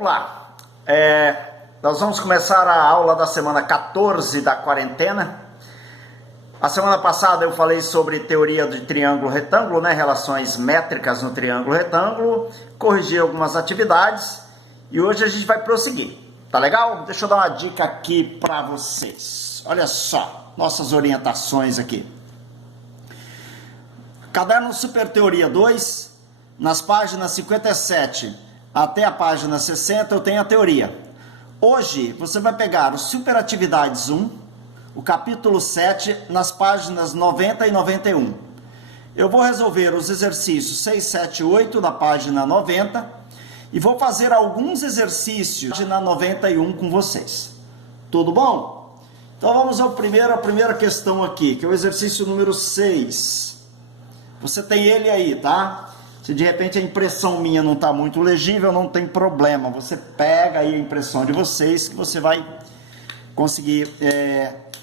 Vamos lá. Nós vamos começar a aula da semana 14 da quarentena. A semana passada eu falei sobre teoria de triângulo-retângulo, né? Relações métricas no triângulo-retângulo. Corrigi algumas atividades e hoje a gente vai prosseguir. Tá legal? Deixa eu dar uma dica aqui para vocês. Olha só, nossas orientações aqui. Caderno Super Teoria 2, nas páginas 57 até a página 60 eu tenho a teoria. Hoje você vai pegar o Superatividades 1, o capítulo 7, nas páginas 90 e 91. Eu vou resolver os exercícios 6, 7 e 8 da página 90 e vou fazer alguns exercícios na página 91 com vocês. Tudo bom? Então vamos ao a primeira questão aqui, que é o exercício número 6. Você tem ele aí, tá? Se de repente a impressão minha não está muito legível, não tem problema. Você pega aí a impressão de vocês que você vai conseguir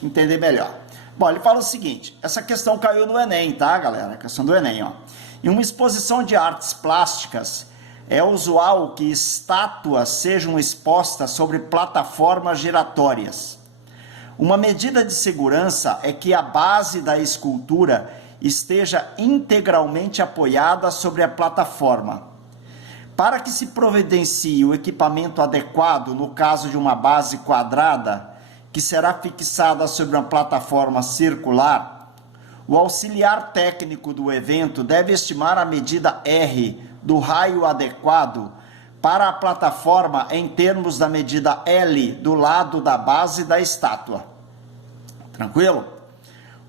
entender melhor. Bom, ele fala o seguinte, essa questão caiu no Enem, tá, galera? A questão do Enem, ó. Em uma exposição de artes plásticas, é usual que estátuas sejam expostas sobre plataformas giratórias. Uma medida de segurança é que a base da escultura esteja integralmente apoiada sobre a plataforma. Para que se providencie o equipamento adequado no caso de uma base quadrada, que será fixada sobre uma plataforma circular, o auxiliar técnico do evento deve estimar a medida R do raio adequado para a plataforma em termos da medida L do lado da base da estátua. Tranquilo?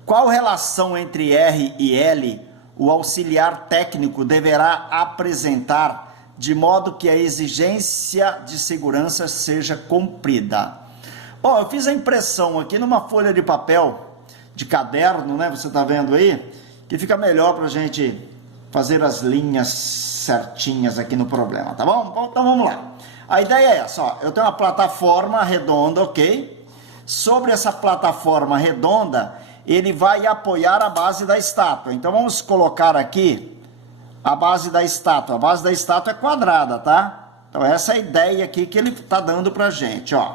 Qual relação entre R e L o auxiliar técnico deverá apresentar de modo que a exigência de segurança seja cumprida? Bom, eu fiz a impressão aqui numa folha de papel de caderno, né? Você está vendo aí? Que fica melhor para a gente fazer as linhas certinhas aqui no problema, tá bom? Bom, então vamos lá. A ideia é essa, ó. Eu tenho uma plataforma redonda, ok? Sobre essa plataforma redonda, ele vai apoiar a base da estátua. Então vamos colocar aqui a base da estátua. A base da estátua é quadrada, tá? Então essa é a ideia aqui que ele está dando pra gente, ó.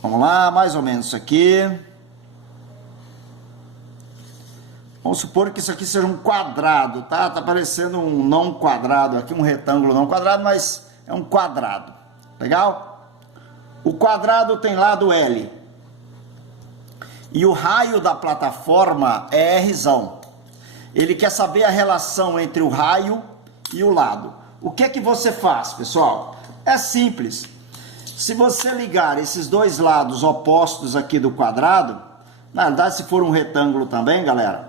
Vamos lá, mais ou menos isso aqui. Vamos supor que isso aqui seja um quadrado, tá? Tá parecendo um não quadrado aqui, um retângulo não quadrado, mas é um quadrado. Legal? O quadrado tem lado L. E o raio da plataforma é Rzão. Ele quer saber a relação entre o raio e o lado. O que é que você faz, pessoal? É simples. Se você ligar esses dois lados opostos aqui do quadrado, na verdade, se for um retângulo também, galera,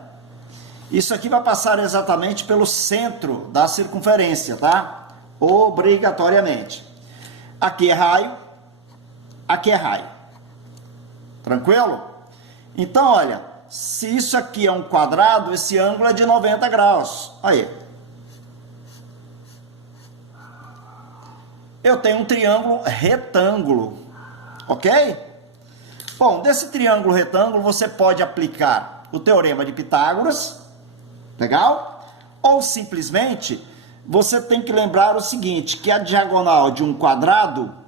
isso aqui vai passar exatamente pelo centro da circunferência, tá? Obrigatoriamente. Aqui é raio. Aqui é raio. Tranquilo? Então, olha, se isso aqui é um quadrado, esse ângulo é de 90 graus. Aí. Eu tenho um triângulo retângulo. Ok? Bom, desse triângulo retângulo, você pode aplicar o teorema de Pitágoras. Legal? Ou simplesmente, você tem que lembrar o seguinte, que a diagonal de um quadrado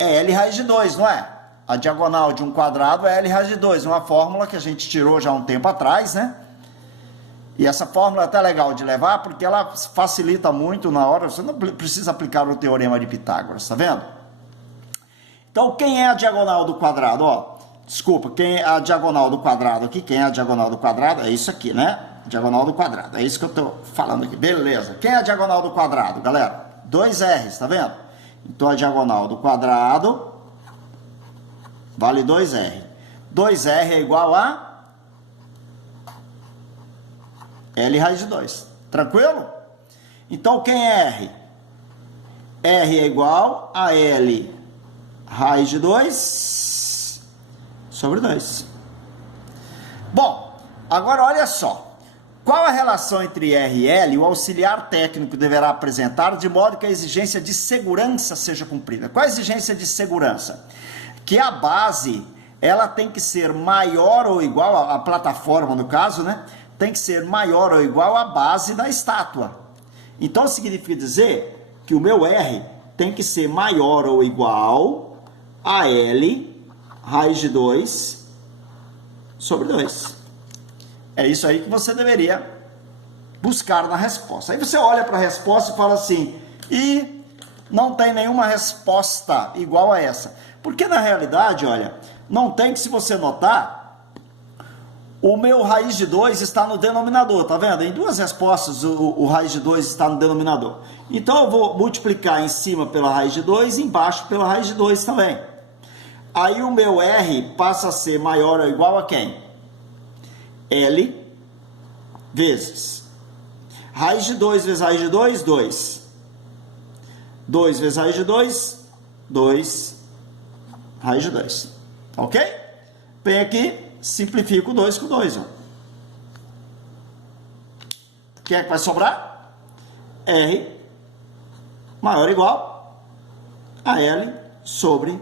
é L raiz de 2, não é? A diagonal de um quadrado é L raiz de 2, uma fórmula que a gente tirou já há um tempo atrás, né? E essa fórmula é até legal de levar, porque ela facilita muito na hora, você não precisa aplicar o teorema de Pitágoras, tá vendo? Então, quem é a diagonal do quadrado? Ó, desculpa, quem é a diagonal do quadrado aqui? Quem é a diagonal do quadrado? É isso aqui, né? Diagonal do quadrado, é isso que eu tô falando aqui, beleza. Quem é a diagonal do quadrado, galera? 2 R's, tá vendo? Então, a diagonal do quadrado vale 2R. 2R é igual a L raiz de 2. Tranquilo? Então, quem é R? R é igual a L raiz de 2 sobre 2. Bom, agora olha só. Qual a relação entre R e L o auxiliar técnico deverá apresentar de modo que a exigência de segurança seja cumprida? Qual a exigência de segurança? Que a base ela tem que ser maior ou igual, a plataforma no caso, né? tem que ser maior ou igual à base da estátua. Então significa dizer que o meu R tem que ser maior ou igual a L raiz de 2 sobre 2. É isso aí que você deveria buscar na resposta. Aí você olha para a resposta e fala assim, e não tem nenhuma resposta igual a essa. Porque na realidade, olha, não tem que, se você notar, o meu raiz de 2 está no denominador, tá vendo? Em duas respostas o raiz de 2 está no denominador. Então eu vou multiplicar em cima pela raiz de 2 e embaixo pela raiz de 2 também. Aí o meu R passa a ser maior ou igual a quem? L vezes raiz de 2 vezes raiz de 2, 2. 2 vezes raiz de 2, 2 raiz de 2. Ok? Vem aqui, simplifico 2 com 2. Ó. O que é que vai sobrar? R maior ou igual a L sobre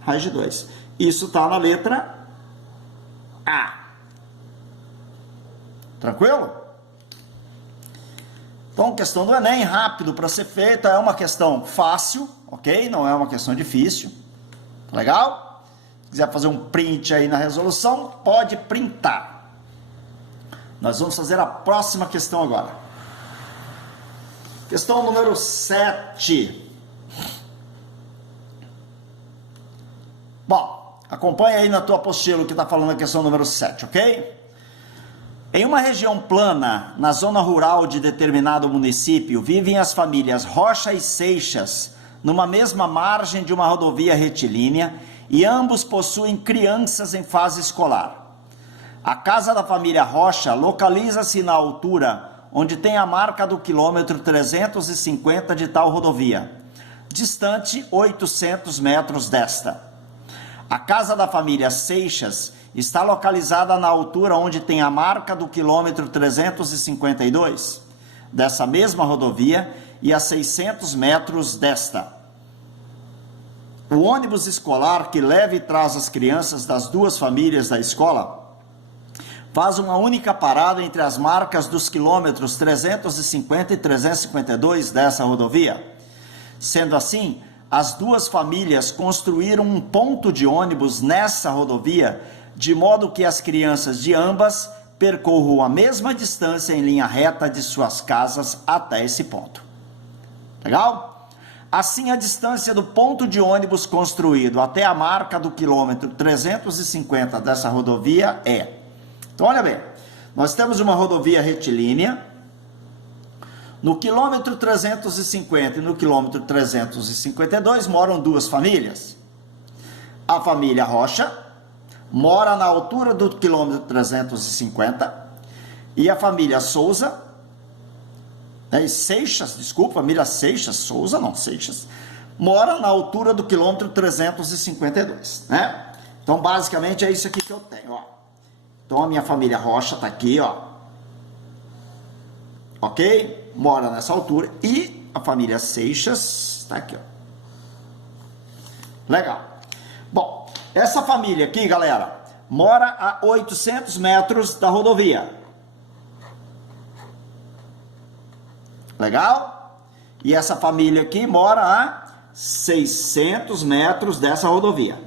raiz de 2. Isso está na letra A. Tranquilo? Então, questão do Enem, rápido para ser feita, é uma questão fácil, ok? Não é uma questão difícil. Legal? Se quiser fazer um print aí na resolução, pode printar. Nós vamos fazer a próxima questão agora. Questão número 7. Bom, acompanha aí na tua apostila o que está falando a questão número 7, ok? Em uma região plana, na zona rural de determinado município, vivem as famílias Rocha e Seixas, numa mesma margem de uma rodovia retilínea, e ambos possuem crianças em fase escolar. A casa da família Rocha localiza-se na altura onde tem a marca do quilômetro 350 de tal rodovia, distante 800 metros desta. A casa da família Seixas está localizada na altura onde tem a marca do quilômetro 352 dessa mesma rodovia e a 600 metros desta. O ônibus escolar que leva e traz as crianças das duas famílias da escola faz uma única parada entre as marcas dos quilômetros 350 e 352 dessa rodovia. Sendo assim, as duas famílias construíram um ponto de ônibus nessa rodovia, de modo que as crianças de ambas percorram a mesma distância em linha reta de suas casas até esse ponto. Legal? Assim, a distância do ponto de ônibus construído até a marca do quilômetro 350 dessa rodovia é... Então, olha bem, nós temos uma rodovia retilínea. No quilômetro 350 e no quilômetro 352 moram duas famílias. A família Rocha mora na altura do quilômetro 350 e a família Souza, família Seixas, Souza não, Seixas, mora na altura do quilômetro 352, né? Então, basicamente, é isso aqui que eu tenho, ó. Então, a minha família Rocha está aqui, ó. Ok? Mora nessa altura. E a família Seixas está aqui, ó. Legal. Bom, essa família aqui, galera, mora a 800 metros da rodovia. Legal? E essa família aqui mora a 600 metros dessa rodovia.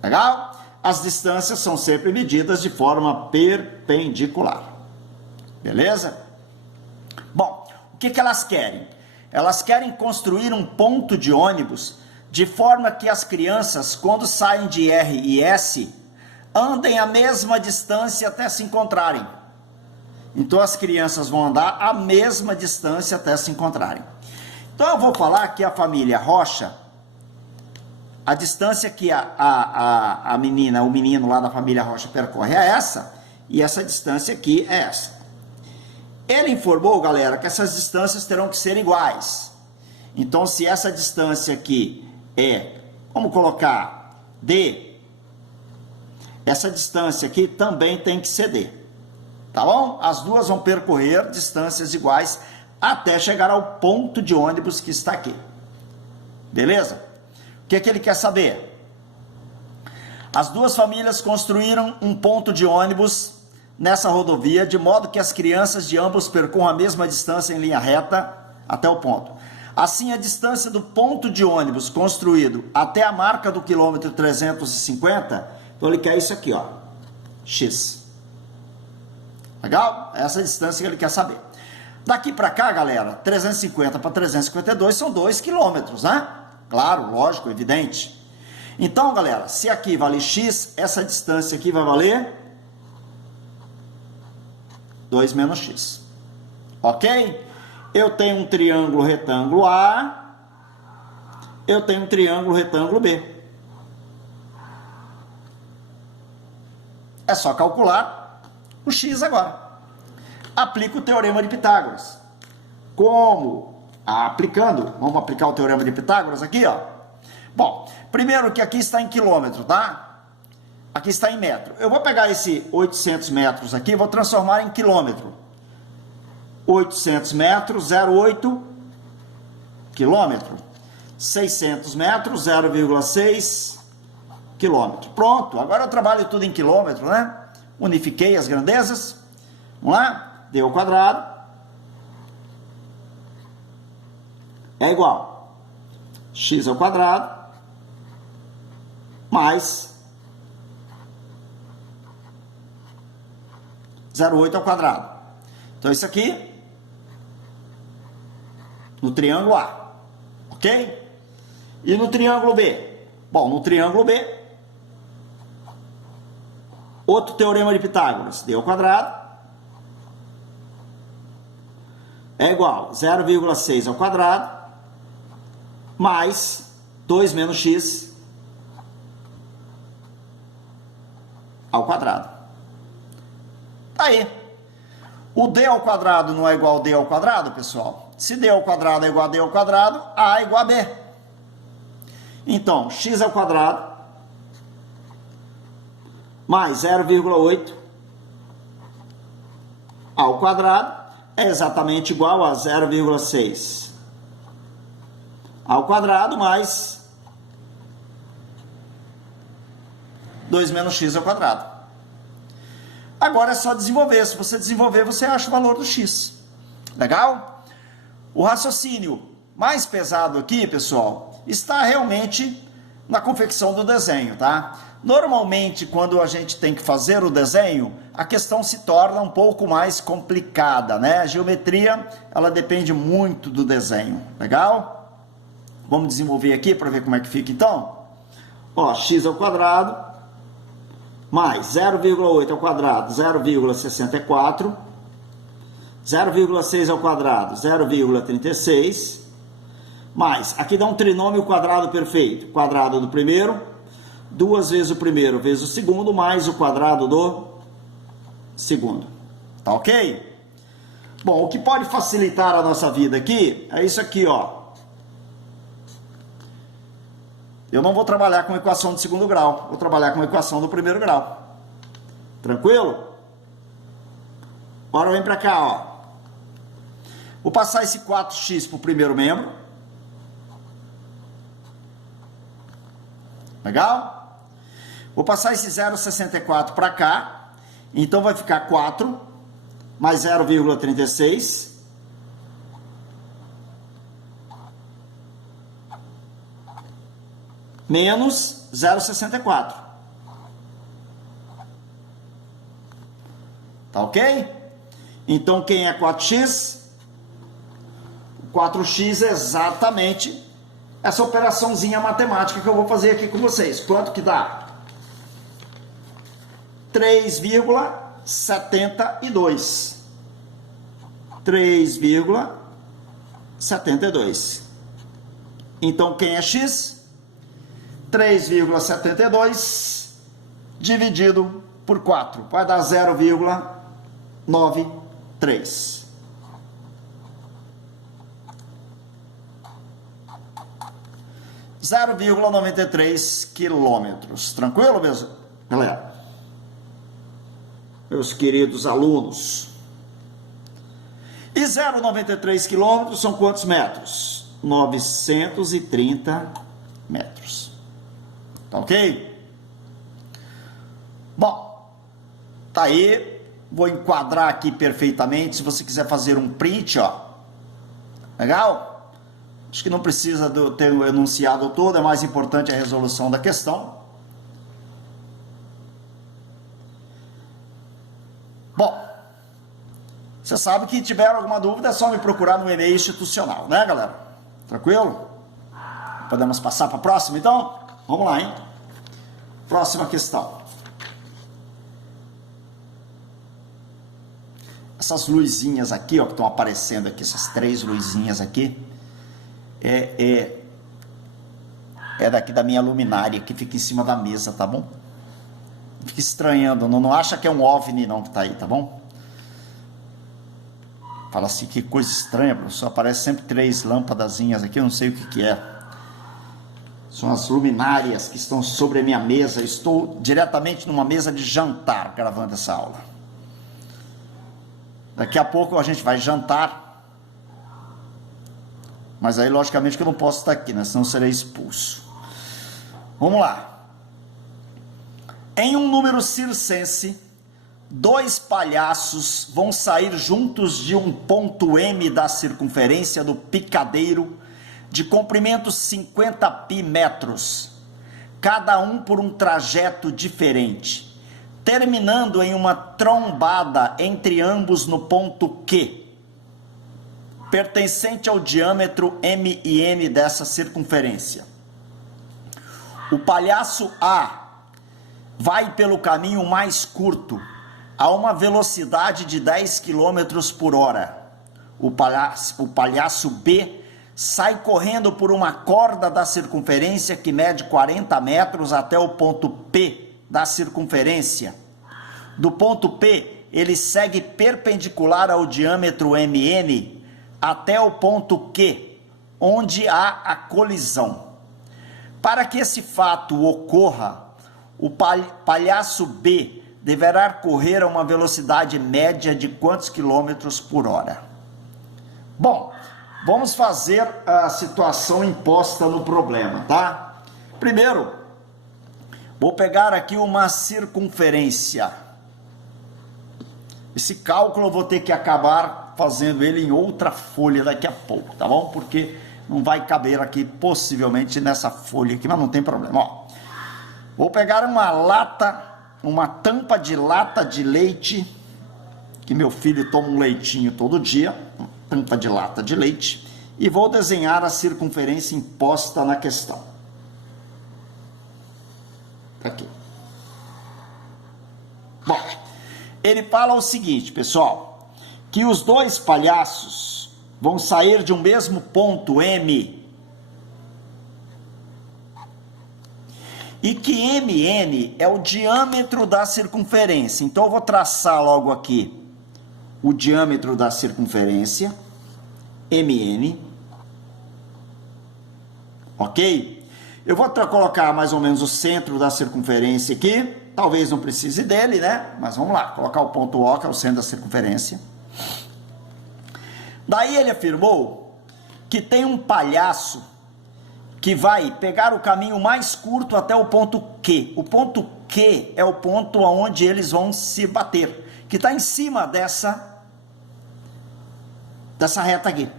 Legal? As distâncias são sempre medidas de forma perpendicular. Beleza? Bom, o que elas querem? Elas querem construir um ponto de ônibus de forma que as crianças, quando saem de R e S, andem a mesma distância até se encontrarem. Então, as crianças vão andar a mesma distância até se encontrarem. Então, eu vou falar que a família Rocha, a distância que a menina, o menino lá da família Rocha percorre é essa, e essa distância aqui é essa. Ele informou, galera, que essas distâncias terão que ser iguais. Então, se essa distância aqui é, vamos colocar D, essa distância aqui também tem que ser D. Tá bom? As duas vão percorrer distâncias iguais até chegar ao ponto de ônibus que está aqui. Beleza? O que ele quer saber? As duas famílias construíram um ponto de ônibus nessa rodovia, de modo que as crianças de ambos percorram a mesma distância em linha reta até o ponto. Assim, a distância do ponto de ônibus construído até a marca do quilômetro 350, então ele quer isso aqui, ó, X. Legal? Essa é a distância que ele quer saber. Daqui para cá, galera, 350 para 352 são 2 quilômetros, né? Claro, lógico, evidente. Então, galera, se aqui vale X, essa distância aqui vai valer 2 menos X. Ok? Eu tenho um triângulo retângulo A, eu tenho um triângulo retângulo B. É só calcular o X agora. Aplica o teorema de Pitágoras. Como? Aplicando. Vamos aplicar o teorema de Pitágoras aqui, ó. Bom, primeiro que aqui está em quilômetro, tá? Aqui está em metro. Eu vou pegar esse 800 metros aqui e vou transformar em quilômetro. 800 metros, 0,8 quilômetro. 600 metros, 0,6 quilômetro. Pronto, agora eu trabalho tudo em quilômetro, né? Unifiquei as grandezas. Vamos lá? D ao quadrado é igual x ao quadrado mais 0,8 ao quadrado. Então, isso aqui no triângulo A, ok? E no triângulo B? Bom, no triângulo B, outro teorema de Pitágoras, d ao quadrado é igual a 0,6 ao quadrado mais 2 menos x ao quadrado. Tá aí. O d ao quadrado não é igual a d ao quadrado, pessoal? Se d ao quadrado é igual a d ao quadrado, a é igual a b. Então, x ao quadrado mais 0,8 ao quadrado é exatamente igual a 0,6 ao quadrado mais 2 menos x ao quadrado. Agora é só desenvolver. Se você desenvolver, você acha o valor do x. Legal? O raciocínio mais pesado aqui, pessoal, está realmente na confecção do desenho, tá? Normalmente, quando a gente tem que fazer o desenho, a questão se torna um pouco mais complicada, né? A geometria, ela depende muito do desenho, legal? Vamos desenvolver aqui para ver como é que fica, então? Ó, x ao quadrado mais 0,8 ao quadrado, 0,64, 0,6 ao quadrado, 0,36, mais, aqui dá um trinômio quadrado perfeito, quadrado do primeiro, 2 vezes o primeiro vezes o segundo, mais o quadrado do segundo. Tá ok? Bom, o que pode facilitar a nossa vida aqui é isso aqui, ó. Eu não vou trabalhar com equação de segundo grau, vou trabalhar com equação do primeiro grau. Tranquilo? Agora vem para cá, ó. Vou passar esse 4x para o primeiro membro. Legal? Vou passar esse 0,64 para cá. Então vai ficar 4 mais 0,36. Menos 0,64. Tá ok? Então, quem é 4x? 4x é exatamente essa operaçãozinha matemática que eu vou fazer aqui com vocês. Quanto que dá? 3,72. 3,72. Então, quem é x? 3,72 dividido por 4 vai dar 0,93. (0,93 quilômetros). Tranquilo, galera? Meus queridos alunos. E 0,93 quilômetros são quantos metros? 930 metros. Tá ok? Bom, tá aí Vou enquadrar aqui perfeitamente. Se você quiser fazer um print, ó. Legal? Acho que não precisa ter o enunciado todo, é mais importante a resolução da questão. Bom, você sabe que tiver alguma dúvida é só me procurar no e-mail institucional, né, galera? Tranquilo? Podemos passar para a próxima, então? Vamos lá, hein? Próxima questão. Essas luzinhas aqui, ó, que estão aparecendo aqui, essas 3 luzinhas aqui, é daqui da minha luminária, que fica em cima da mesa, tá bom? Fica estranhando, não acha que é um OVNI não que tá aí, tá bom? Fala assim, que coisa estranha, professor, aparece sempre 3 lâmpadazinhas aqui, eu não sei o que é. São as luminárias que estão sobre a minha mesa. Eu estou diretamente numa mesa de jantar gravando essa aula. Daqui a pouco a gente vai jantar. Mas aí, logicamente, que eu não posso estar aqui, né? Senão eu serei expulso. Vamos lá. Em um número circense, 2 palhaços vão sair juntos de um ponto M da circunferência do picadeiro, de comprimento 50 pi metros, cada um por um trajeto diferente, terminando em uma trombada entre ambos no ponto Q, pertencente ao diâmetro M e N dessa circunferência. O palhaço A vai pelo caminho mais curto, a uma velocidade de 10 km por hora. O palhaço B sai correndo por uma corda da circunferência que mede 40 metros até o ponto P da circunferência. Do ponto P, ele segue perpendicular ao diâmetro MN até o ponto Q, onde há a colisão. Para que esse fato ocorra, o palhaço B deverá correr a uma velocidade média de quantos quilômetros por hora? Bom, vamos fazer a situação imposta no problema, tá? Primeiro, vou pegar aqui uma circunferência. Esse cálculo eu vou ter que acabar fazendo ele em outra folha daqui a pouco, tá bom? Porque não vai caber aqui, possivelmente, nessa folha aqui, mas não tem problema, ó. Vou pegar uma tampa de lata de leite, que meu filho toma um leitinho todo dia, tampa de lata de leite, e vou desenhar a circunferência imposta na questão. Aqui. Bom, ele fala o seguinte, pessoal, que os 2 palhaços vão sair de um mesmo ponto M, e que MN é o diâmetro da circunferência. Então eu vou traçar logo aqui o diâmetro da circunferência, MN, ok? Eu vou colocar mais ou menos o centro da circunferência aqui, talvez não precise dele, né? Mas vamos lá, colocar o ponto O, que é o centro da circunferência. Daí ele afirmou que tem um palhaço que vai pegar o caminho mais curto até o ponto Q. O ponto Q é o ponto onde eles vão se bater, que está em cima dessa reta aqui,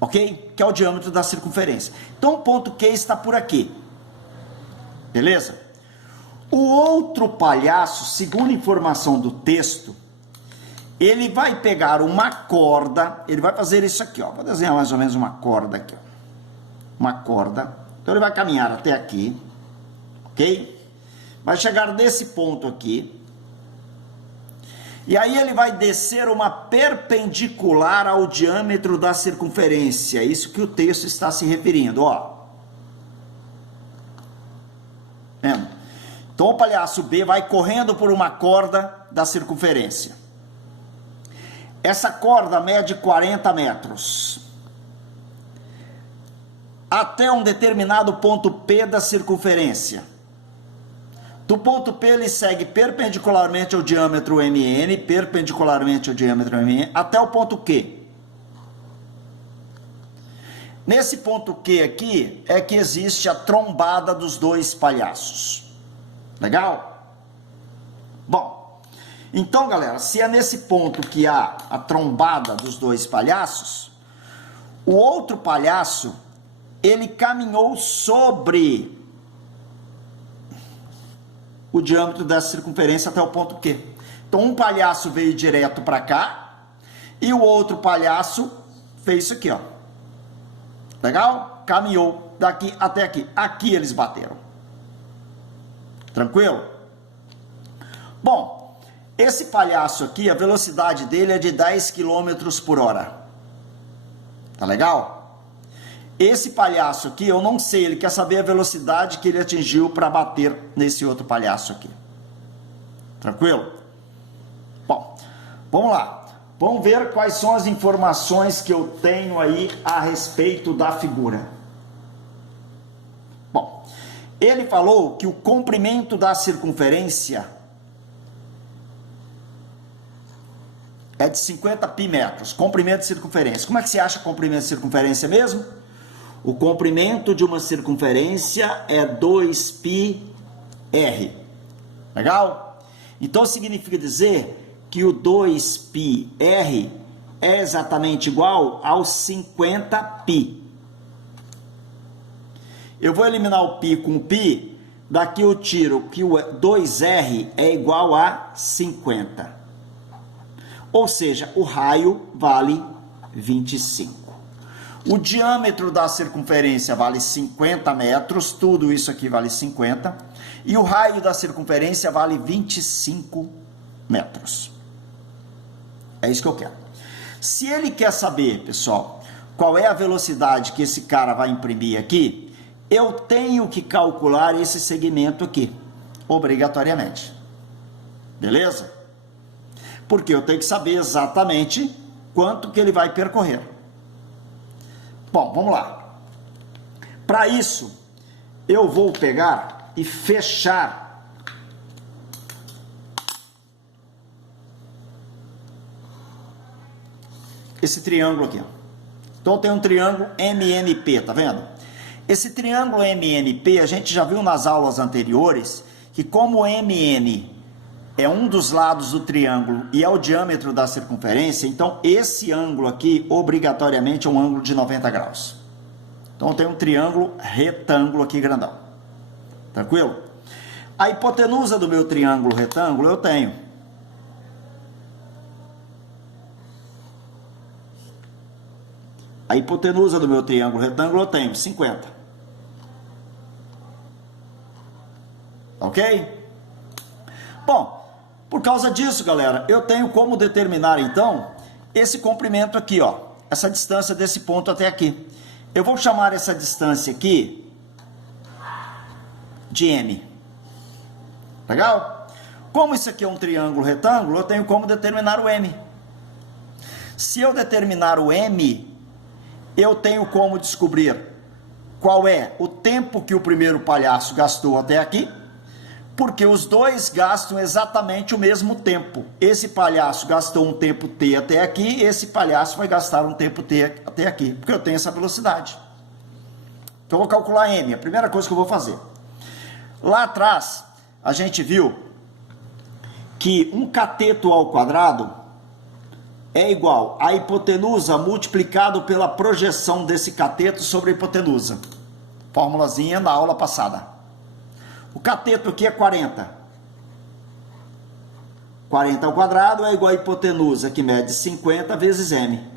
ok? Que é o diâmetro da circunferência. Então o ponto Q está por aqui, beleza? O outro palhaço, segundo a informação do texto, ele vai pegar uma corda, ele vai fazer isso aqui, ó. Vou desenhar mais ou menos uma corda aqui, ó. Uma corda. Então ele vai caminhar até aqui, ok? Vai chegar nesse ponto aqui. E aí ele vai descer uma perpendicular ao diâmetro da circunferência. É isso que o texto está se referindo, ó. Vendo? Então o palhaço B vai correndo por uma corda da circunferência. Essa corda mede 40 metros. Até um determinado ponto P da circunferência. Do ponto P ele segue perpendicularmente ao diâmetro MN, até o ponto Q. Nesse ponto Q aqui é que existe a trombada dos 2 palhaços. Legal? Bom, Então, galera, se é nesse ponto que há a trombada dos dois palhaços, o outro palhaço, ele caminhou sobre o diâmetro dessa circunferência até o ponto Q. Então, um palhaço veio direto para cá e o outro palhaço fez isso aqui, ó. Legal? Caminhou daqui até aqui. Aqui eles bateram. Tranquilo? Bom, esse palhaço aqui, a velocidade dele é de 10 km por hora. Tá legal? Esse palhaço aqui, eu não sei, ele quer saber a velocidade que ele atingiu para bater nesse outro palhaço aqui. Tranquilo? Bom, vamos lá. Vamos ver quais são as informações que eu tenho aí a respeito da figura. Bom, ele falou que o comprimento da circunferência é de 50 pi metros, comprimento de circunferência. Como é que se acha comprimento de circunferência mesmo? O comprimento de uma circunferência é 2πr. Legal? Então significa dizer que o 2πr é exatamente igual aos 50π. Eu vou eliminar o π com o π, daqui eu tiro que o 2r é igual a 50. Ou seja, o raio vale 25. O diâmetro da circunferência vale 50 metros, tudo isso aqui vale 50. E o raio da circunferência vale 25 metros. É isso que eu quero. Se ele quer saber, pessoal, qual é a velocidade que esse cara vai imprimir aqui, eu tenho que calcular esse segmento aqui, obrigatoriamente. Beleza? Porque eu tenho que saber exatamente quanto que ele vai percorrer. Bom, vamos lá. Para isso, eu vou pegar e fechar esse triângulo aqui. Então tem um triângulo MNP, tá vendo? Esse triângulo MNP, a gente já viu nas aulas anteriores, que como o MN é um dos lados do triângulo e é o diâmetro da circunferência, então esse ângulo aqui, obrigatoriamente, é um ângulo de 90 graus. Então tem um triângulo retângulo aqui grandão. Tranquilo? A hipotenusa do meu triângulo retângulo eu tenho. A hipotenusa do meu triângulo retângulo eu tenho 50. Ok? Bom, por causa disso, galera, eu tenho como determinar, então, esse comprimento aqui, ó. Essa distância desse ponto até aqui. Eu vou chamar essa distância aqui de M. Legal? Como isso aqui é um triângulo retângulo, eu tenho como determinar o M. Se eu determinar o M, eu tenho como descobrir qual é o tempo que o primeiro palhaço gastou até aqui, porque os dois gastam exatamente o mesmo tempo. Esse palhaço gastou um tempo t até aqui, esse palhaço vai gastar um tempo t até aqui, porque eu tenho essa velocidade. Então eu vou calcular m, a primeira coisa que eu vou fazer. Lá atrás, a gente viu que um cateto ao quadrado é igual a hipotenusa multiplicado pela projeção desse cateto sobre a hipotenusa. Formulazinha na aula passada. O cateto aqui é 40. 40 ao quadrado é igual a hipotenusa, que mede 50 vezes m.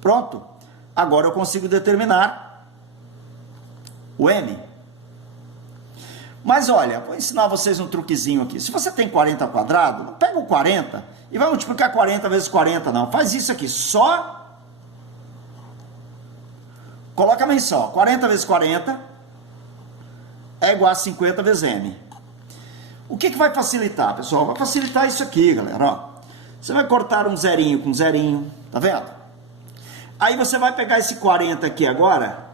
Pronto. Agora eu consigo determinar o m. Mas olha, vou ensinar vocês um truquezinho aqui. Se você tem 40 ao quadrado, não pega o 40 e vai multiplicar 40 vezes 40, não. Faz isso aqui, só... Coloca a menção, 40 vezes 40 é igual a 50 vezes m. O que vai facilitar, pessoal? Vai facilitar isso aqui, galera. Ó. Você vai cortar um zerinho com zerinho, tá vendo? Aí você vai pegar esse 40 aqui agora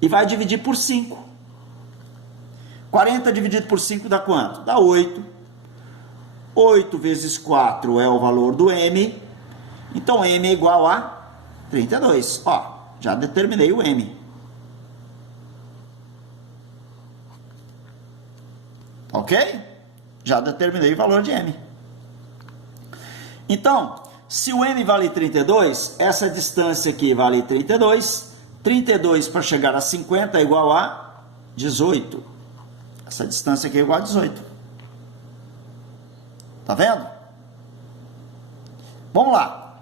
e vai dividir por 5. 40 dividido por 5 dá quanto? Dá 8. 8 vezes 4 é o valor do m. Então m é igual a 32. Ó, já determinei o m. Ok? Já determinei o valor de m. Então, se o m vale 32, essa distância aqui vale 32. 32 para chegar a 50 é igual a 18. Essa distância aqui é igual a 18. Tá vendo? Vamos lá.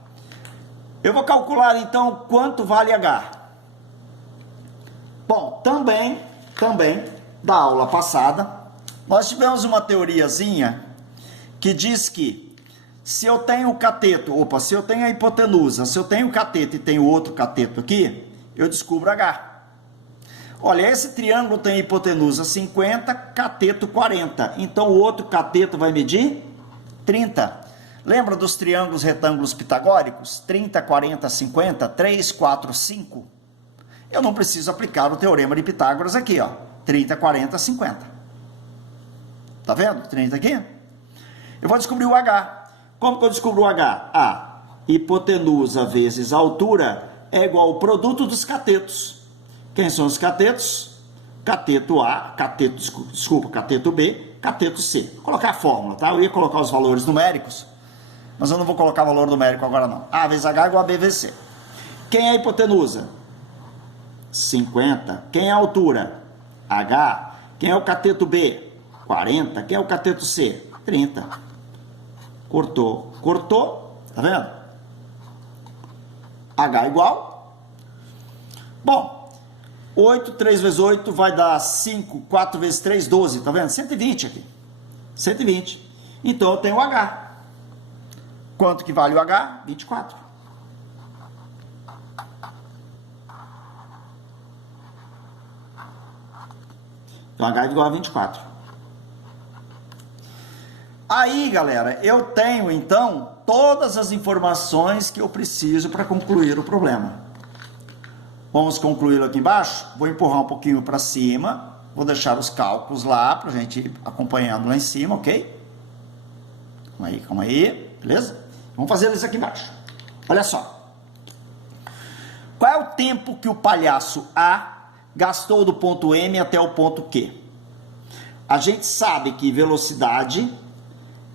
Eu vou calcular então quanto vale H. Bom, também da aula passada, nós tivemos uma teoriazinha que diz que se eu tenho o cateto, se eu tenho a hipotenusa, se eu tenho o cateto e tenho outro cateto aqui, eu descubro H. Olha, esse triângulo tem hipotenusa 50, cateto 40. Então o outro cateto vai medir 30. Lembra dos triângulos retângulos pitagóricos? 30, 40, 50, 3, 4, 5. Eu não preciso aplicar o teorema de Pitágoras aqui, ó. 30, 40, 50. Tá vendo? 30 aqui. Eu vou descobrir o H. Como que eu descubro o H? A hipotenusa vezes a altura é igual ao produto dos catetos. Quem são os catetos? Cateto A, cateto B, cateto C. Vou colocar a fórmula, tá? Eu ia colocar os valores numéricos, mas eu não vou colocar valor numérico agora não. A vezes H igual a B vezes C. Quem é a hipotenusa? 50. Quem é a altura? H. Quem é o cateto B? 40. Quem é o cateto C? 30. Cortou. Cortou. Tá vendo? H igual. Bom, 8, 3 vezes 8 vai dar 5. 4 vezes 3, 12. Tá vendo? 120 aqui. 120. Então eu tenho o H. Quanto que vale o H? 24. Então H é igual a 24. Aí, galera, eu tenho então todas as informações que eu preciso para concluir o problema. Vamos concluí-lo aqui embaixo? Vou empurrar um pouquinho para cima. Vou deixar os cálculos lá para a gente ir acompanhando lá em cima, ok? Calma aí, beleza? Vamos fazer eles aqui embaixo. Olha só. Qual é o tempo que o palhaço A gastou do ponto M até o ponto Q? A gente sabe que velocidade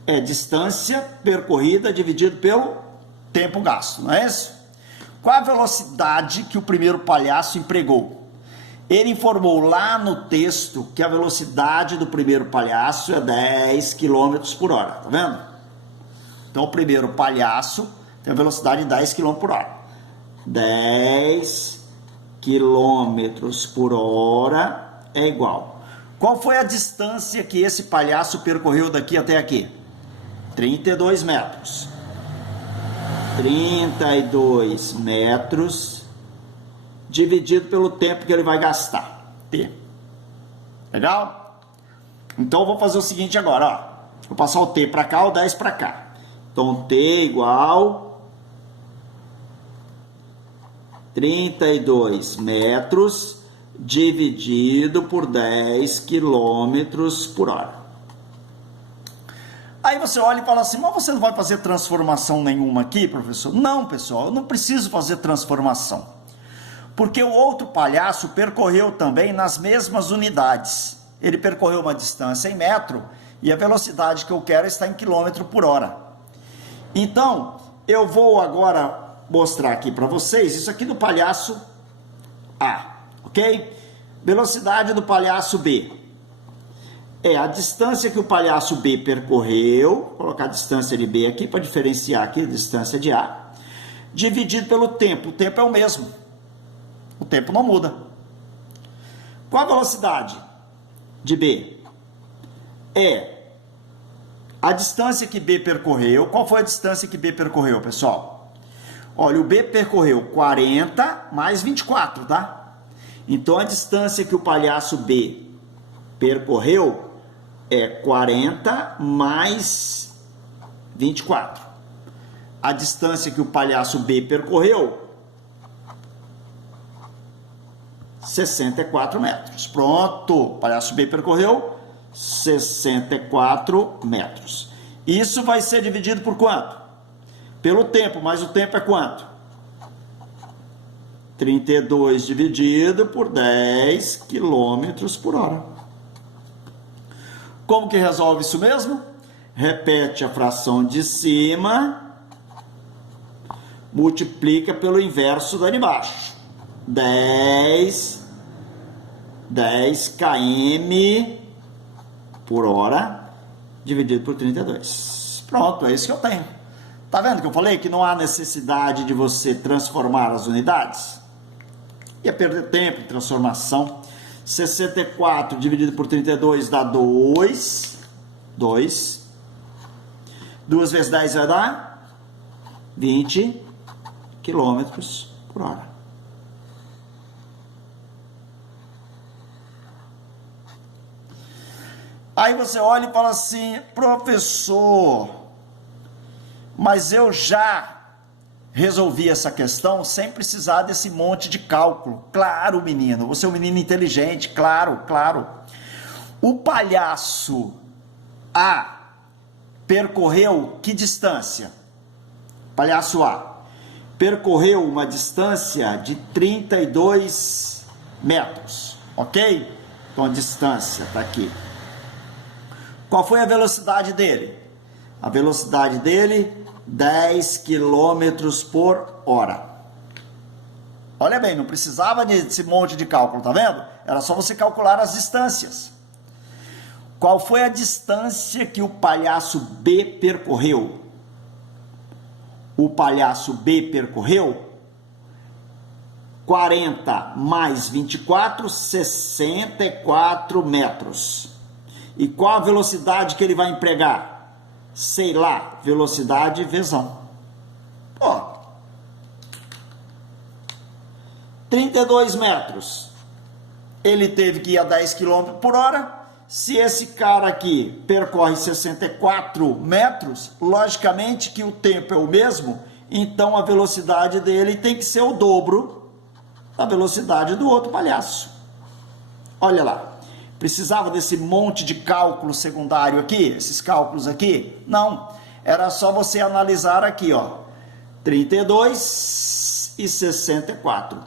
é distância percorrida dividido pelo tempo gasto, não é isso? Qual a velocidade que o primeiro palhaço empregou? Ele informou lá no texto que a velocidade do primeiro palhaço é 10 km por hora, tá vendo? Então o primeiro palhaço tem a velocidade de 10 km por hora. 10 km por hora é igual. Qual foi a distância que esse palhaço percorreu daqui até aqui? 32 metros. 32 metros dividido pelo tempo que ele vai gastar. T. Legal? Então eu vou fazer o seguinte agora, ó. Vou passar o T para cá, o 10 para cá. Então T igual 32 metros dividido por 10 km por hora. Aí você olha e fala assim, mas você não vai fazer transformação nenhuma aqui, professor? Não, pessoal, eu não preciso fazer transformação. Porque o outro palhaço percorreu também nas mesmas unidades. Ele percorreu uma distância em metro e a velocidade que eu quero está em quilômetro por hora. Então, eu vou agora mostrar aqui para vocês isso aqui do palhaço A, ok? Velocidade do palhaço B. É a distância que o palhaço B percorreu, vou colocar a distância de B aqui para diferenciar aqui a distância de A, dividido pelo tempo. O tempo é o mesmo. O tempo não muda. Qual a velocidade de B? É a distância que B percorreu. Qual foi a distância que B percorreu, pessoal? Olha, o B percorreu 40 mais 24, tá? Então, a distância que o palhaço B percorreu é 40 mais 24. A distância que o palhaço B percorreu, 64 metros. Pronto, o palhaço B percorreu 64 metros. Isso vai ser dividido por quanto? Pelo tempo, mas o tempo é quanto? 32 dividido por 10 km por hora. Como que resolve isso mesmo? Repete a fração de cima multiplica pelo inverso da de baixo. 10 km por hora dividido por 32. Pronto, é isso que eu tenho. Tá vendo que eu falei que não há necessidade de você transformar as unidades? Ia perder tempo em transformação. 64 dividido por 32 dá 2. 2 vezes 10 vai dar 20 quilômetros por hora. Aí você olha e fala assim, professor, mas eu já resolvi essa questão sem precisar desse monte de cálculo. Claro, menino, você é um menino inteligente, claro, claro. O palhaço A percorreu que distância? Palhaço A percorreu uma distância de 32 metros, ok? Então a distância está aqui. Qual foi a velocidade dele? A velocidade dele, 10 km por hora. Olha bem, não precisava desse monte de cálculo, tá vendo? Era só você calcular as distâncias. Qual foi a distância que o palhaço B percorreu? O palhaço B percorreu 40 mais 24, 64 metros. E qual a velocidade que ele vai empregar? Sei lá, velocidade vezão. Pô, 32 metros. Ele teve que ir a 10 km por hora. Se esse cara aqui percorre 64 metros, logicamente que o tempo é o mesmo, então a velocidade dele tem que ser o dobro da velocidade do outro palhaço. Olha lá. Precisava desse monte de cálculo secundário aqui, esses cálculos aqui? Não, era só você analisar aqui, ó, 32 e 64.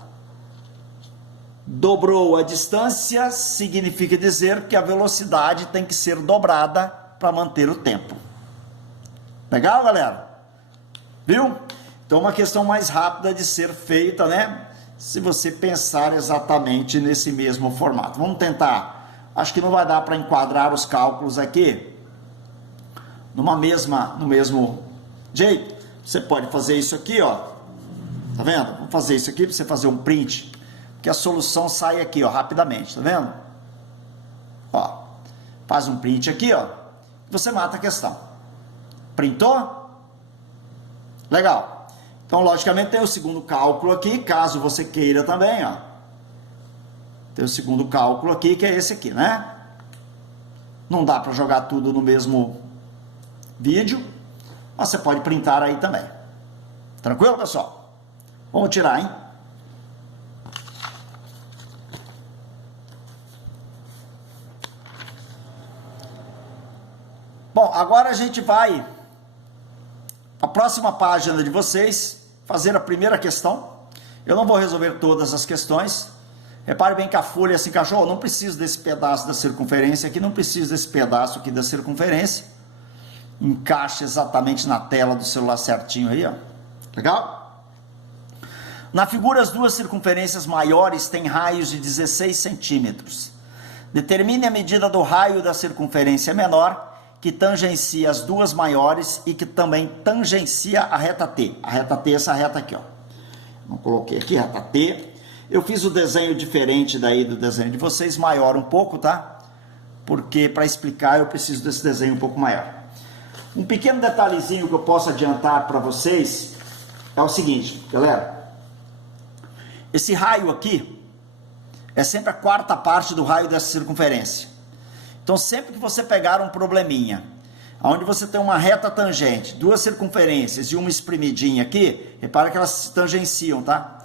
Dobrou a distância, significa dizer que a velocidade tem que ser dobrada para manter o tempo. Legal, galera? Viu? Então, uma questão mais rápida de ser feita, né? Se você pensar exatamente nesse mesmo formato. Vamos tentar. Acho que não vai dar para enquadrar os cálculos aqui no mesmo jeito. Você pode fazer isso aqui, ó. Tá vendo? Vamos fazer isso aqui para você fazer um print, que a solução sai aqui, ó, rapidamente, tá vendo? Ó, faz um print aqui, ó. Você mata a questão. Printou? Legal. Então, logicamente, tem o segundo cálculo aqui, caso você queira também, ó. Tem o segundo cálculo aqui, que é esse aqui, né? Não dá para jogar tudo no mesmo vídeo, mas você pode printar aí também. Tranquilo, pessoal? Vamos tirar, hein? Bom, agora a gente vai para a próxima página de vocês fazer a primeira questão. Eu não vou resolver todas as questões. Repare bem que a folha se encaixou. Não preciso desse pedaço da circunferência aqui, não preciso desse pedaço aqui da circunferência. Encaixa exatamente na tela do celular certinho aí, ó. Legal? Na figura, as duas circunferências maiores têm raios de 16 centímetros. Determine a medida do raio da circunferência menor, que tangencia as duas maiores e que também tangencia a reta T. A reta T é essa reta aqui, ó. Não coloquei aqui, reta T. Eu fiz o desenho diferente daí do desenho de vocês, maior um pouco, tá? Porque para explicar eu preciso desse desenho um pouco maior. Um pequeno detalhezinho que eu posso adiantar para vocês é o seguinte, galera. Esse raio aqui é sempre a quarta parte do raio dessa circunferência. Então, sempre que você pegar um probleminha, onde você tem uma reta tangente, duas circunferências e uma espremidinha aqui, repara que elas se tangenciam, tá?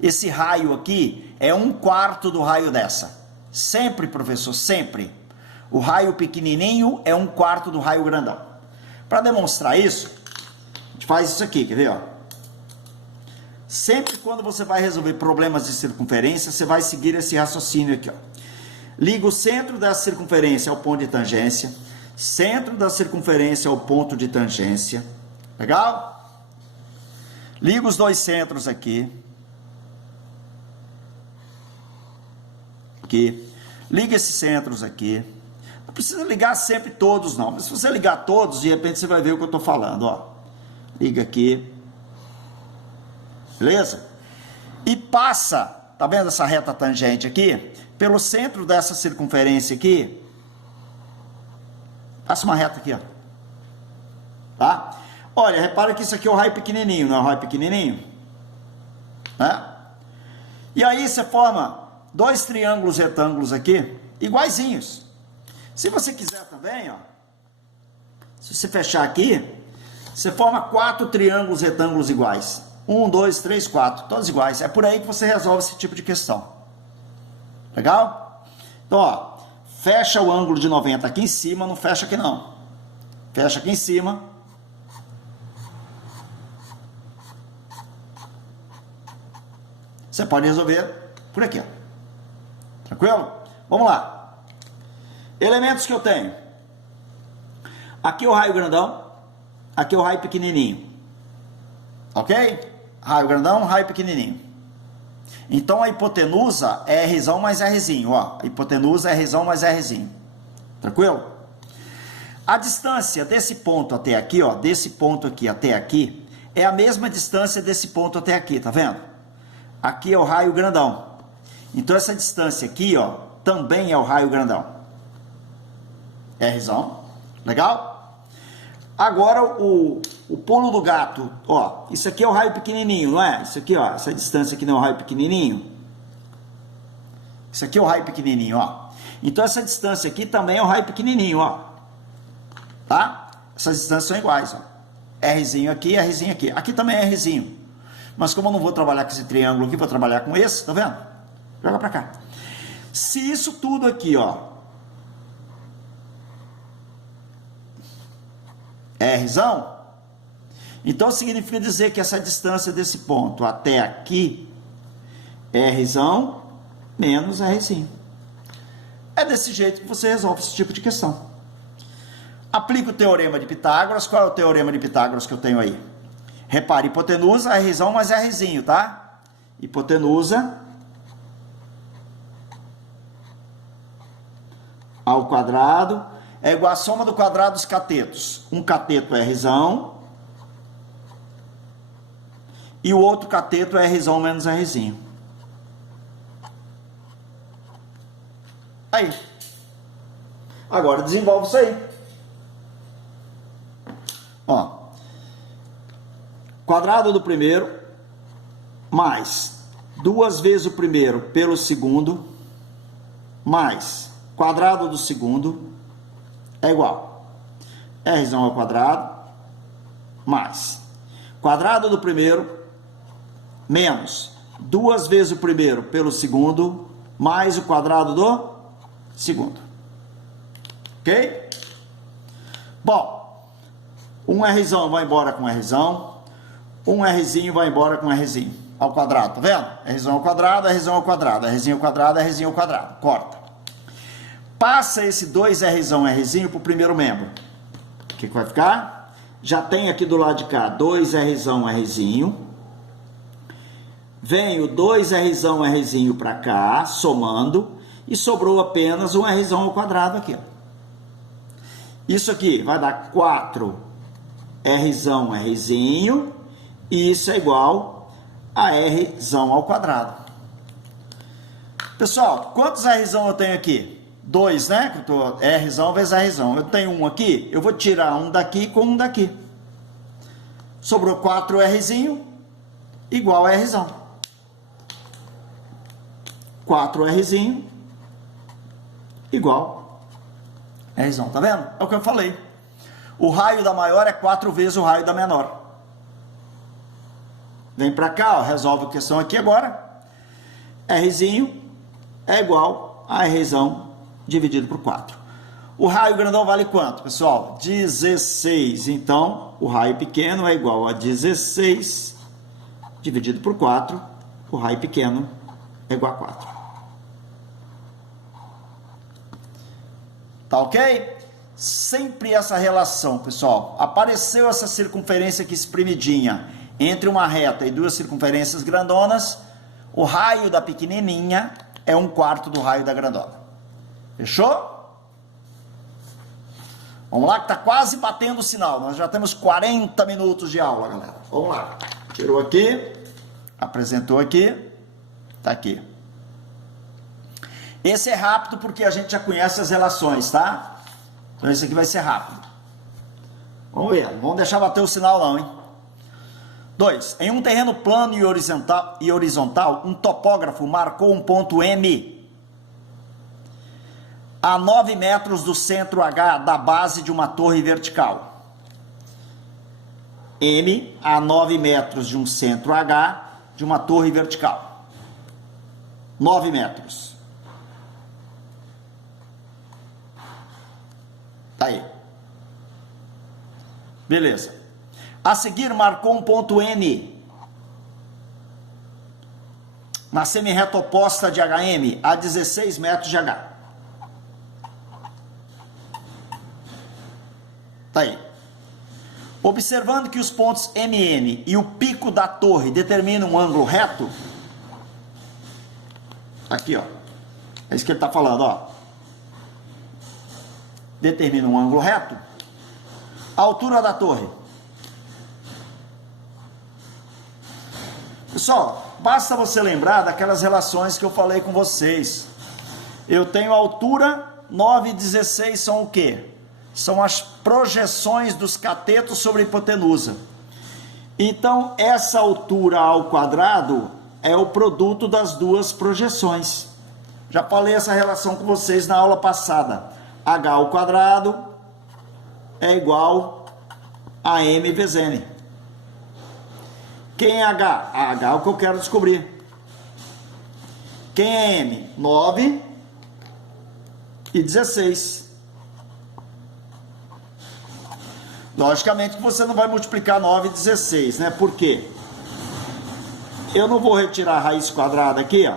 Esse raio aqui é 1/4 do raio dessa. Sempre, professor, sempre. O raio pequenininho é 1/4 do raio grandão. Para demonstrar isso, a gente faz isso aqui, quer ver? Ó? Sempre quando você vai resolver problemas de circunferência, você vai seguir esse raciocínio aqui, ó. Liga o centro da circunferência ao ponto de tangência, centro da circunferência ao ponto de tangência. Legal? Liga os dois centros aqui. Aqui. Liga esses centros aqui. Não precisa ligar sempre todos, não. Mas se você ligar todos, de repente você vai ver o que eu estou falando, ó. Liga aqui. Beleza? E passa, tá vendo essa reta tangente aqui? Pelo centro dessa circunferência aqui. Passa uma reta aqui, ó. Tá? Olha, repara que isso aqui é o raio pequenininho, não é o raio pequenininho? Né? E aí você forma dois triângulos retângulos aqui, iguaizinhos. Se você quiser também, ó, se você fechar aqui, você forma 4 triângulos retângulos iguais. 1, 2, 3, 4, todos iguais. É por aí que você resolve esse tipo de questão. Legal? Então, ó, fecha o ângulo de 90 aqui em cima, não fecha aqui não. Fecha aqui em cima. Você pode resolver por aqui, ó. Tranquilo? Vamos lá. Elementos que eu tenho. Aqui é o raio grandão, aqui é o raio pequenininho. Ok? Raio grandão, raio pequenininho. Então a hipotenusa é Rzão mais Rzinho, ó. A hipotenusa é Rzão mais Rzinho. Tranquilo? A distância desse ponto até aqui, ó, desse ponto aqui até aqui, é a mesma distância desse ponto até aqui, tá vendo? Aqui é o raio grandão. Então essa distância aqui, ó, também é o raio grandão. Rzão. Legal? Agora o pulo do gato, ó, isso aqui é o raio pequenininho, não é? Isso aqui, ó, essa distância aqui não é o raio pequenininho? Isso aqui é o raio pequenininho, ó. Então essa distância aqui também é o raio pequenininho, ó. Tá? Essas distâncias são iguais, ó. Rzinho aqui, Rzinho aqui. Aqui também é Rzinho. Mas como eu não vou trabalhar com esse triângulo aqui, vou trabalhar com esse, tá vendo? Joga pra cá. Se isso tudo aqui, ó, é Rzão, então significa dizer que essa distância desse ponto até aqui é Rzão menos Rzinho. É desse jeito que você resolve esse tipo de questão. Aplica o teorema de Pitágoras. Qual é o teorema de Pitágoras que eu tenho aí? Repare, hipotenusa é Rzão mais Rzinho, tá? Hipotenusa ao quadrado é igual à soma do quadrado dos catetos. Um cateto é Rzão e o outro cateto é Rzão menos Rzinho. Aí. Agora desenvolve isso aí. Ó. Quadrado do primeiro mais 2 vezes o primeiro pelo segundo mais quadrado do segundo é igual Rzão ao quadrado mais quadrado do primeiro menos 2 vezes o primeiro pelo segundo mais o quadrado do segundo. Ok? Bom, um Rzão vai embora com Rzão, um Rzinho vai embora com Rzinho ao quadrado, tá vendo? Rzão ao quadrado, Rzão ao quadrado, Rzinho ao quadrado, Rzinho ao quadrado. Corta. Passa esse 2 Rzão, Rzinho para o primeiro membro. O que vai ficar? Já tem aqui do lado de cá 2 Rzão, Rzinho. Vem o 2 Rzão, Rzinho para cá, somando, e sobrou apenas um Rzão ao quadrado aqui, ó. Isso aqui vai dar 4 Rzão, Rzinho, e isso é igual a Rzão ao quadrado. Pessoal, quantos Rzão eu tenho aqui? 2, né? Que eu tô, Rzão vezes Rzão. Eu tenho um aqui, eu vou tirar um daqui com um daqui. Sobrou 4 Rzinho igual a Rzão. 4 Rzinho igual a Rzão. Tá vendo? É o que eu falei. O raio da maior é 4 vezes o raio da menor. Vem para cá, ó, resolve a questão aqui agora. Rzinho é igual a Rzão dividido por 4. O raio grandão vale quanto, pessoal? 16. Então, o raio pequeno é igual a 16 dividido por 4. O raio pequeno é igual a 4. Tá ok? Sempre essa relação, pessoal. Apareceu essa circunferência aqui espremidinha entre uma reta e duas circunferências grandonas, o raio da pequenininha é 1/4 do raio da grandona. Fechou? Vamos lá que está quase batendo o sinal. Nós já temos 40 minutos de aula, galera. Vamos lá. Tirou aqui, apresentou aqui, está aqui. Esse é rápido porque a gente já conhece as relações, tá? Então esse aqui vai ser rápido. Vamos ver, não vamos deixar bater o sinal não, hein? 2. Em um terreno plano e horizontal, um topógrafo marcou um ponto M a 9 metros do centro H da base de uma torre vertical. M a 9 metros de um centro H de uma torre vertical. 9 metros. Tá aí. Beleza. A seguir, marcou um ponto N na semi-reta oposta de HM a 16 metros de H. Tá aí. Observando que os pontos MN e o pico da torre determinam um ângulo reto, aqui ó, é isso que ele está falando, ó, determina um ângulo reto, a altura da torre. Pessoal, basta você lembrar daquelas relações que eu falei com vocês. Eu tenho altura, 9 e 16 são o quê? São as projeções dos catetos sobre a hipotenusa. Então, essa altura ao quadrado é o produto das duas projeções. Já falei essa relação com vocês na aula passada. H ao quadrado é igual a M vezes N. Quem é H? H é o que eu quero descobrir. Quem é M? 9 e 16. Logicamente que você não vai multiplicar 9 e 16, né? Por quê? Eu não vou retirar a raiz quadrada aqui, ó,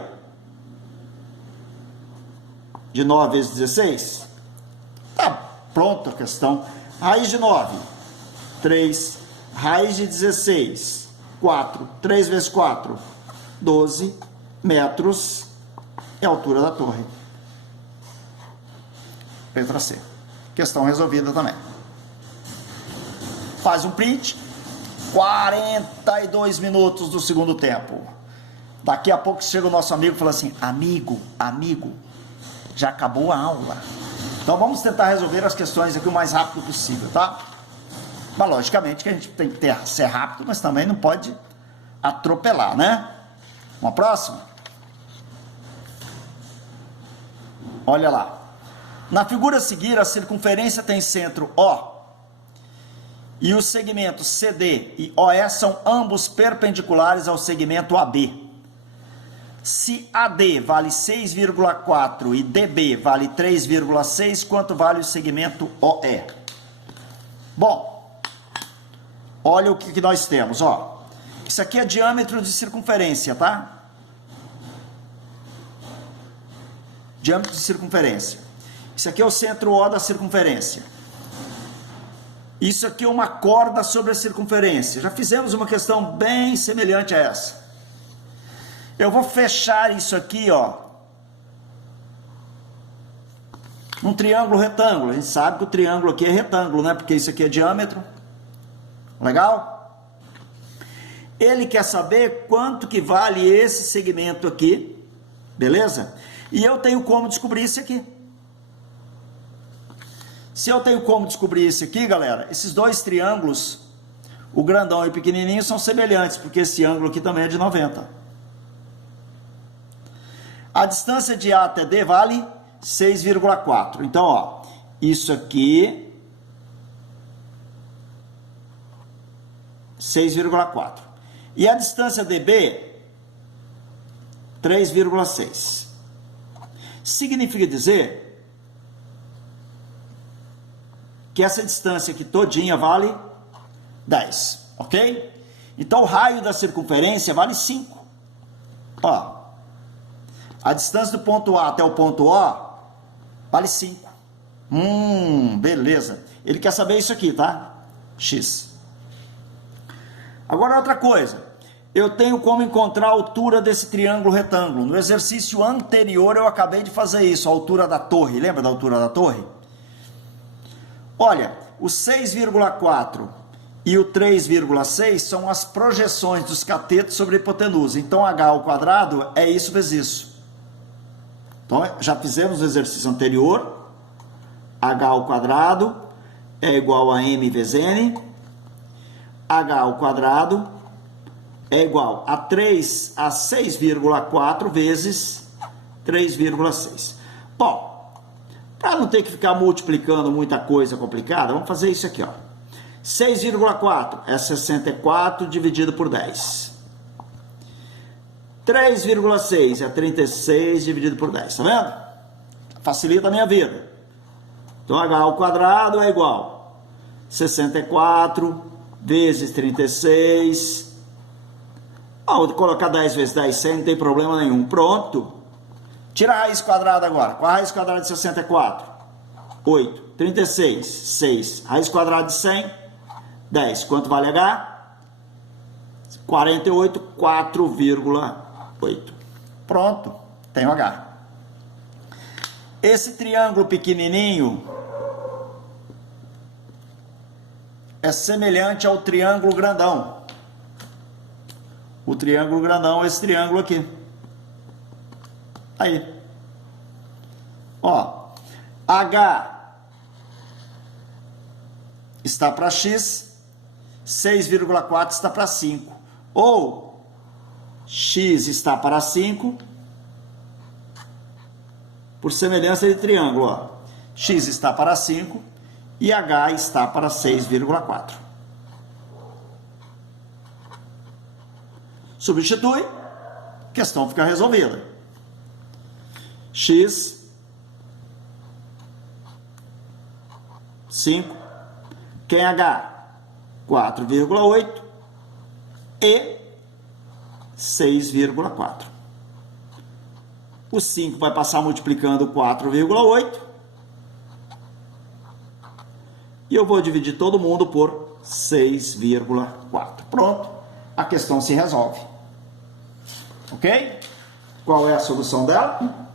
de 9 vezes 16. Tá pronta a questão. Raiz de 9, 3. Raiz de 16, 4. 3 vezes 4, 12 metros é a altura da torre. Letra C. Questão resolvida também. Faz um print. 42 minutos do segundo tempo. Daqui a pouco chega o nosso amigo e fala assim: amigo, já acabou a aula. Então vamos tentar resolver as questões aqui o mais rápido possível, tá? Mas logicamente que a gente tem que ser rápido, mas também não pode atropelar, né? Uma próxima? Olha lá. Na figura a seguir, a circunferência tem centro O e os segmentos CD e OE são ambos perpendiculares ao segmento AB. Se AD vale 6,4 e DB vale 3,6, quanto vale o segmento OE? Bom, olha o que nós temos, ó. Isso aqui é diâmetro de circunferência, tá? Diâmetro de circunferência. Isso aqui é o centro O da circunferência. Isso aqui é uma corda sobre a circunferência. Já fizemos uma questão bem semelhante a essa. Eu vou fechar isso aqui, ó, um triângulo retângulo. A gente sabe que o triângulo aqui é retângulo, né? Porque isso aqui é diâmetro. Legal? Ele quer saber quanto que vale esse segmento aqui. Beleza? E eu tenho como descobrir isso aqui. Se eu tenho como descobrir isso aqui, galera, esses dois triângulos, o grandão e o pequenininho, são semelhantes, porque esse ângulo aqui também é de 90. A distância de A até D vale 6,4. Então, ó, isso aqui, 6,4. E a distância DB, 3,6. Significa dizer que essa distância aqui todinha vale 10, ok? Então o raio da circunferência vale 5. Ó, a distância do ponto A até o ponto O vale 5. Beleza. Ele quer saber isso aqui, tá? X. Agora outra coisa, eu tenho como encontrar a altura desse triângulo retângulo. No exercício anterior eu acabei de fazer isso, a altura da torre. Lembra da altura da torre? Olha, o 6,4 e o 3,6 são as projeções dos catetos sobre a hipotenusa. Então h ao quadrado é isso vezes isso. Então já fizemos no exercício anterior. H ao quadrado é igual a m vezes n. H ao quadrado é igual a 6,4 vezes 3,6. Bom, para não ter que ficar multiplicando muita coisa complicada, vamos fazer isso aqui, ó. 6,4 é 64 dividido por 10. 3,6 é 36 dividido por 10, tá vendo? Facilita a minha vida. Então, h ao quadrado é igual a 64 vezes 36. Vou colocar 10 vezes 10, 100, não tem problema nenhum. Pronto. Tira a raiz quadrada agora. Qual a raiz quadrada de 64? 8. 36, 6. Raiz quadrada de 100, 10. Quanto vale h? 48, 4,8. Pronto. Tenho h. Esse triângulo pequenininho é semelhante ao triângulo grandão. O triângulo grandão é esse triângulo aqui. Aí. Ó. H está para x, 6,4 está para 5. Ou x está para 5, por semelhança de triângulo, ó. X está para 5 e h está para 6,4. Substitui, a questão fica resolvida. X, 5, quem é h? 4,8 e 6,4. O 5 vai passar multiplicando 4,8 e eu vou dividir todo mundo por 6,4. Pronto, a questão se resolve. Ok? Qual é a solução dela?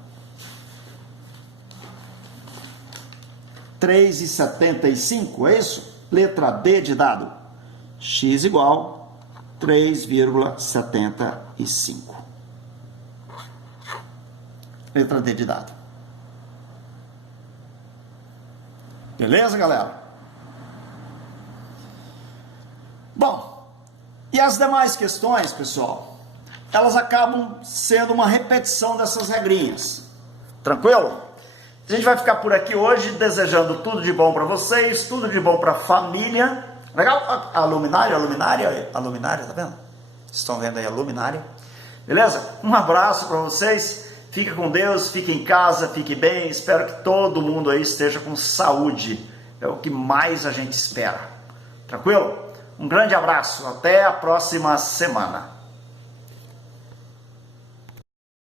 3,75, é isso? Letra D de dado. X igual 3,75. Letra D de dado. Beleza, galera? Bom, e as demais questões, pessoal, elas acabam sendo uma repetição dessas regrinhas. Tranquilo? A gente vai ficar por aqui hoje desejando tudo de bom para vocês, tudo de bom para a família. Legal? A luminária, tá vendo? Estão vendo aí a luminária? Beleza? Um abraço para vocês. Fica com Deus, fique em casa, fique bem. Espero que todo mundo aí esteja com saúde. É o que mais a gente espera. Tranquilo? Um grande abraço. Até a próxima semana.